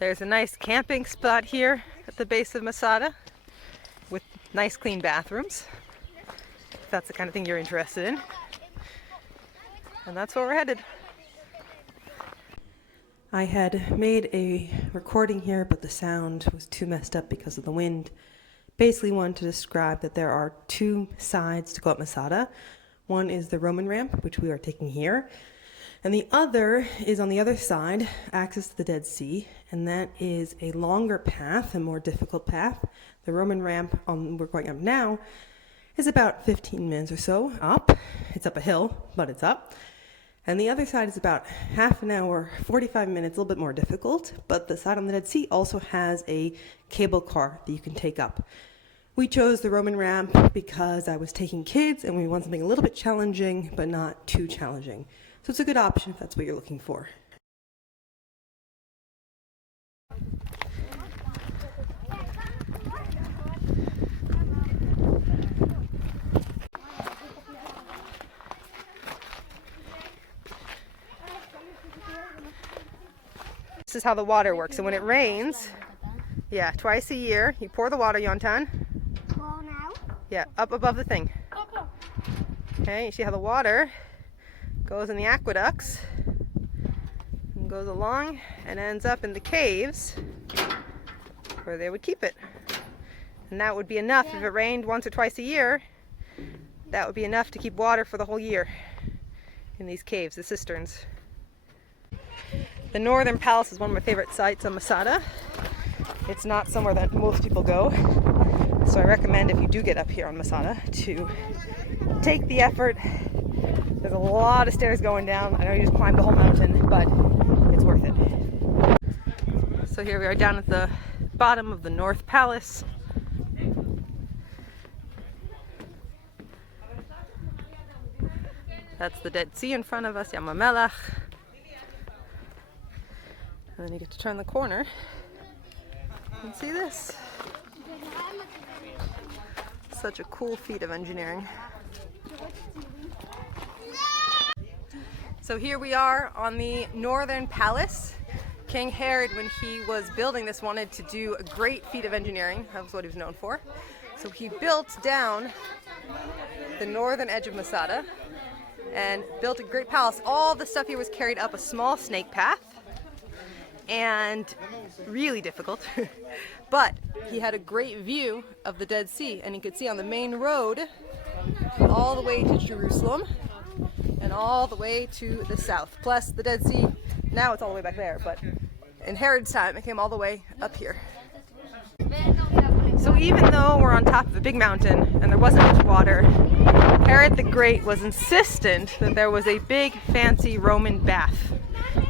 There's a nice camping spot here at the base of Masada with nice clean bathrooms, if that's the kind of thing you're interested in. And that's where we're headed. I had made a recording here, but the sound was too messed up because of the wind. Basically wanted to describe that there are two sides to go up Masada. One is the Roman ramp, which we are taking here, and the other is on the other side, access to the Dead Sea, and that is a longer path, a more difficult path. The Roman ramp we're going up now is about 15 minutes or so up. It's up a hill, but it's up. And the other side is about half an hour, 45 minutes, a little bit more difficult, but the side on the Dead Sea also has a cable car that you can take up. We chose the Roman ramp because I was taking kids and we want something a little bit challenging, but not too challenging. So it's a good option if that's what you're looking for. This is how the water works. So when it rains, twice a year, you pour the water, Yontan. Yeah, up above the thing. Okay, you see how the water goes in the aqueducts and goes along and ends up in the caves where they would keep it. And that would be enough. If it rained once or twice a year, that would be enough to keep water for the whole year in these caves, the cisterns. The Northern Palace is one of my favorite sites on Masada. It's not somewhere that most people go, so I recommend if you do get up here on Masada to take the effort. There's a lot of stairs going down. I know you just climbed the whole mountain, but it's worth it. So here we are down at the bottom of the North Palace. That's the Dead Sea in front of us, Ям el-Melech. And then you get to turn the corner and see this. Such a cool feat of engineering. So here we are on the Northern Palace. King Herod, when he was building this, wanted to do a great feat of engineering. That was what he was known for. So he built down the northern edge of Masada and built a great palace. All the stuff here was carried up a small snake path, and really difficult. But he had a great view of the Dead Sea, and he could see on the main road all the way to Jerusalem and all the way to the south. Plus the Dead Sea, now it's all the way back there, but in Herod's time it came all the way up here. So even though we're on top of a big mountain and there wasn't much water, Herod the Great was insistent that there was a big fancy Roman bath.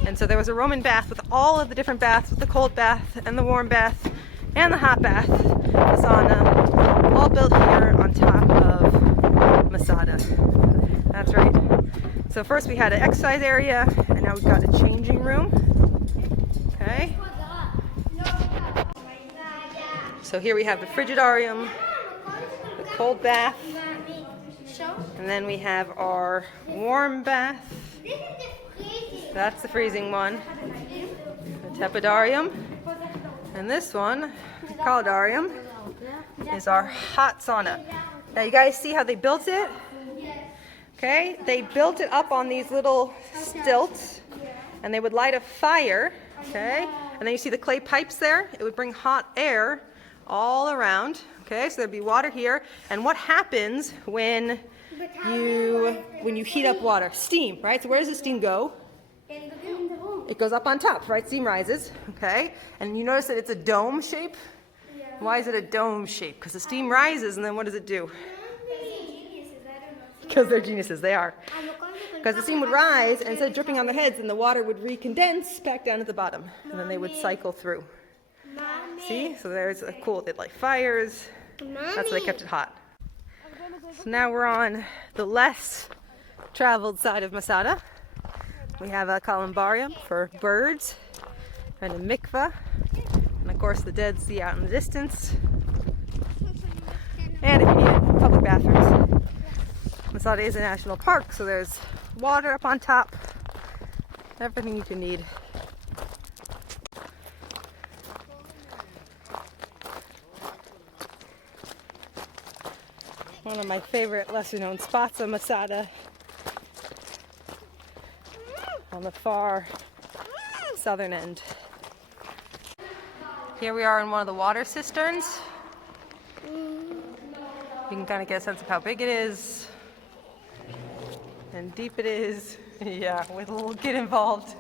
And so there was a Roman bath with all of the different baths, with the cold bath and the warm bath and the hot bath, the sauna, all built here on top of Masada. That's right. So first we had an exercise area, and now we've got a changing room. Okay. So here we have the frigidarium, the cold bath, and then we have our warm bath. That's the freezing one. The tepidarium. And this one, the caldarium, is our hot sauna. Now you guys see how they built it? Okay, they built it up on these little stilts, and they would light a fire, okay? And then you see the clay pipes there? It would bring hot air all around, okay? So there'd be water here. And what happens when you heat up water? Steam, right? So where does the steam go? It goes up on top, right? Steam rises, okay? And you notice that it's a dome shape? Why is it a dome shape? Because the steam rises, and then what does it do? Because they're geniuses, they are. Because the steam would rise, and instead of dripping on their heads, and the water would recondense back down at the bottom, and then they would cycle through. See? So there's a cool, they'd light fires. That's why they kept it hot. So now we're on the less traveled side of Masada. We have a columbarium for birds, and a mikveh, and of course the Dead Sea out in the distance. And if you need public bathrooms. Masada is a national park, so there's water up on top, everything you can need. One of my favorite lesser known spots of Masada, on the far southern end. Here we are in one of the water cisterns. You can kind of get a sense of how big it is and deep it is. Yeah, with a little kid involved.